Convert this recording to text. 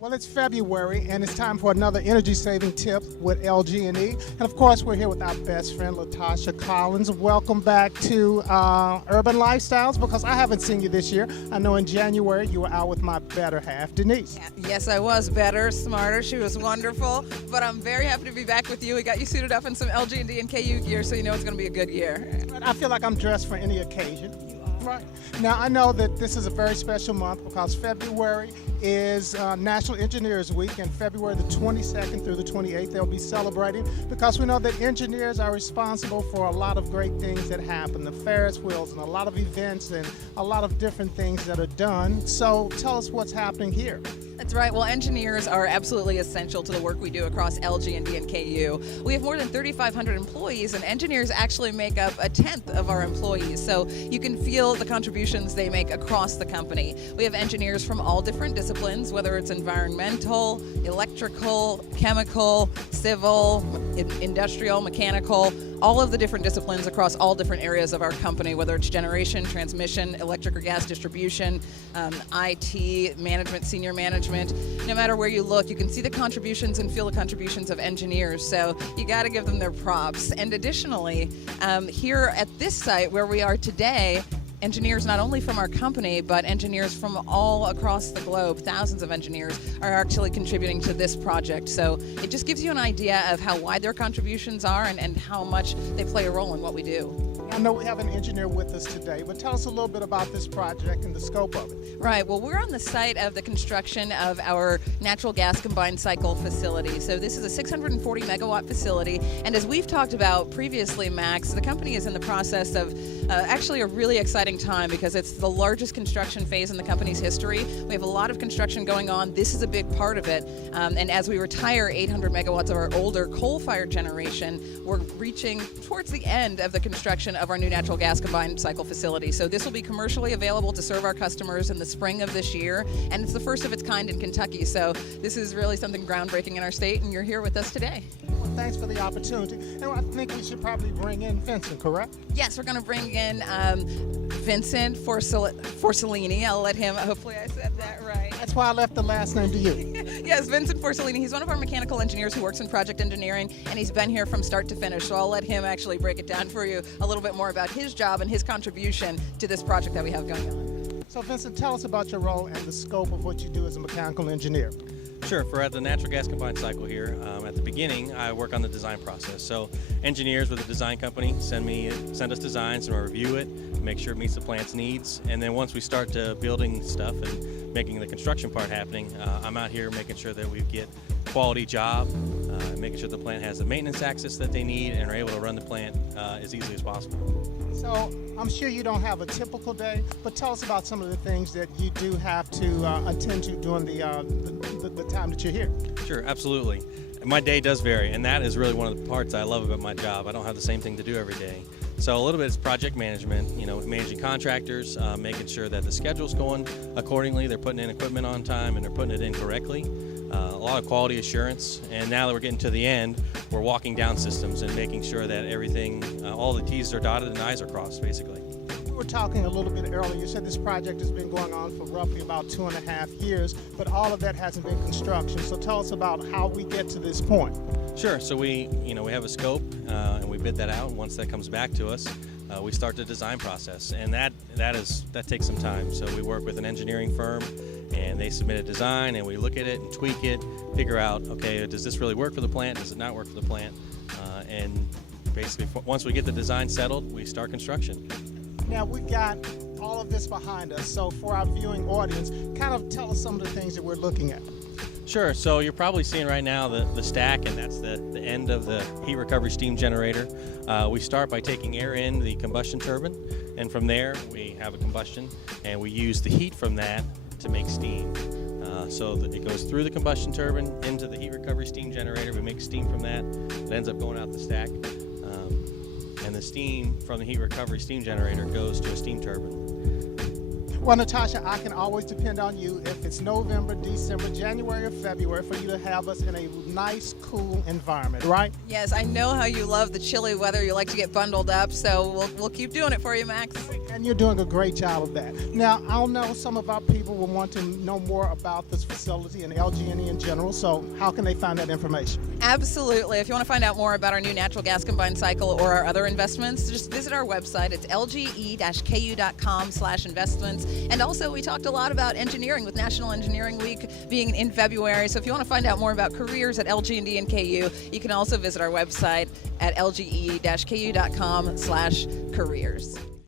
Well, it's February, and it's time for another energy-saving tip with LG&E. And of course, we're here with our best friend, Latasha Collins. Welcome back to Urban Lifestyles, because I haven't seen you this year. I know in January you were out with my better half, Denise. Yes, I was better, smarter. She was wonderful. But I'm very happy to be back with you. We got you suited up in some LG&E and KU gear, so you know it's going to be a good year. I feel like I'm dressed for any occasion. Right. Now, I know that this is a very special month because February is National Engineers Week, and February the 22nd through the 28th they'll be celebrating, because we know that engineers are responsible for a lot of great things that happen, the Ferris wheels and a lot of events and a lot of different things that are done. So tell us what's happening here. That's right. Well, engineers are absolutely essential to the work we do across LG&E and KU. We have more than 3,500 employees, and engineers actually make up a tenth of our employees. So you can feel the contributions they make across the company. We have engineers from all different disciplines, whether it's environmental, electrical, chemical, civil, industrial, mechanical, all of the different disciplines across all different areas of our company, whether it's generation, transmission, electric or gas distribution, IT, management, senior management. No matter where you look, you can see the contributions and feel the contributions of engineers. So you got to give them their props. And additionally, here at this site where we are today, engineers not only from our company, but engineers from all across the globe, thousands of engineers, are actually contributing to this project. So it just gives you an idea of how wide their contributions are and how much they play a role in what we do. I know we have an engineer with us today, but tell us a little bit about this project and the scope of it. Right. Well, we're on the site of the construction of our natural gas combined cycle facility. So this is a 640 megawatt facility. And as we've talked about previously, Max, the company is in the process of actually a really exciting time, because it's the largest construction phase in the company's history. We have a lot of construction going on. This is a big part of it. And as we retire 800 megawatts of our older coal-fired generation, we're reaching towards the end of the construction of our new natural gas combined cycle facility. So this will be commercially available to serve our customers in the spring of this year, and it's the first of its kind in Kentucky. So this is really something groundbreaking in our state, and you're here with us today. Well, thanks for the opportunity. And I think we should probably bring in Vincent, correct? Yes, we're going to bring in Vincent Forcellini. I'll let him, hopefully I said that right. That's why I left the last name to you. Yes, Vincent Forcellini. He's one of our mechanical engineers who works in project engineering, and he's been here from start to finish. So I'll let him actually break it down for you a little bit more about his job and his contribution to this project that we have going on. So Vincent, tell us about your role and the scope of what you do as a mechanical engineer. Sure. For at the natural gas combined cycle here, at the beginning, I work on the design process. So engineers with a design company send us designs, and I review it, make sure it meets the plant's needs. And then once we start building stuff and making the construction part happening, I'm out here making sure that we get quality job, making sure the plant has the maintenance access that they need and are able to run the plant as easily as possible. So I'm sure you don't have a typical day, but tell us about some of the things that you do have to attend to during the time that you're here. Sure, absolutely. My day does vary, and that is really one of the parts I love about my job. I don't have the same thing to do every day. So a little bit is project management, managing contractors, making sure that the schedule's going accordingly, they're putting in equipment on time and they're putting it in correctly. A lot of quality assurance, and now that we're getting to the end, we're walking down systems and making sure that everything, all the T's are dotted and I's are crossed, basically. We were talking a little bit earlier. You said this project has been going on for roughly about 2.5 years, but all of that hasn't been construction. So tell us about how we get to this point. Sure. So we have a scope, and we bid that out. And once that comes back to us, we start the design process, and that takes some time. So we work with an engineering firm, and they submit a design, and we look at it and tweak it, figure out, okay, does this really work for the plant? Does it not work for the plant? And basically, once we get the design settled, we start construction. Now we've got all of this behind us, so for our viewing audience, kind of tell us some of the things that we're looking at. Sure. So you're probably seeing right now the stack, and that's the end of the heat recovery steam generator. We start by taking air in the combustion turbine, and from there we have a combustion, and we use the heat from that to make steam. So that it goes through the combustion turbine into the heat recovery steam generator. We make steam from that. It ends up going out the stack, and the steam from the heat recovery steam generator goes to a steam turbine. Well, Natasha, I can always depend on you if it's November, December, January, or February for you to have us in a nice, cool environment, right? Yes, I know how you love the chilly weather. You like to get bundled up, so we'll keep doing it for you, Max. And And you're doing a great job of that. Now, I'll know some of our people will want to know more about this facility and LG&E in general, so how can they find that information? Absolutely. If you want to find out more about our new natural gas combined cycle or our other investments, just visit our website. It's lge-ku.com/investments. And also, we talked a lot about engineering with National Engineering Week being in February. So if you want to find out more about careers at LG&D and KU, you can also visit our website at lge-ku.com/careers.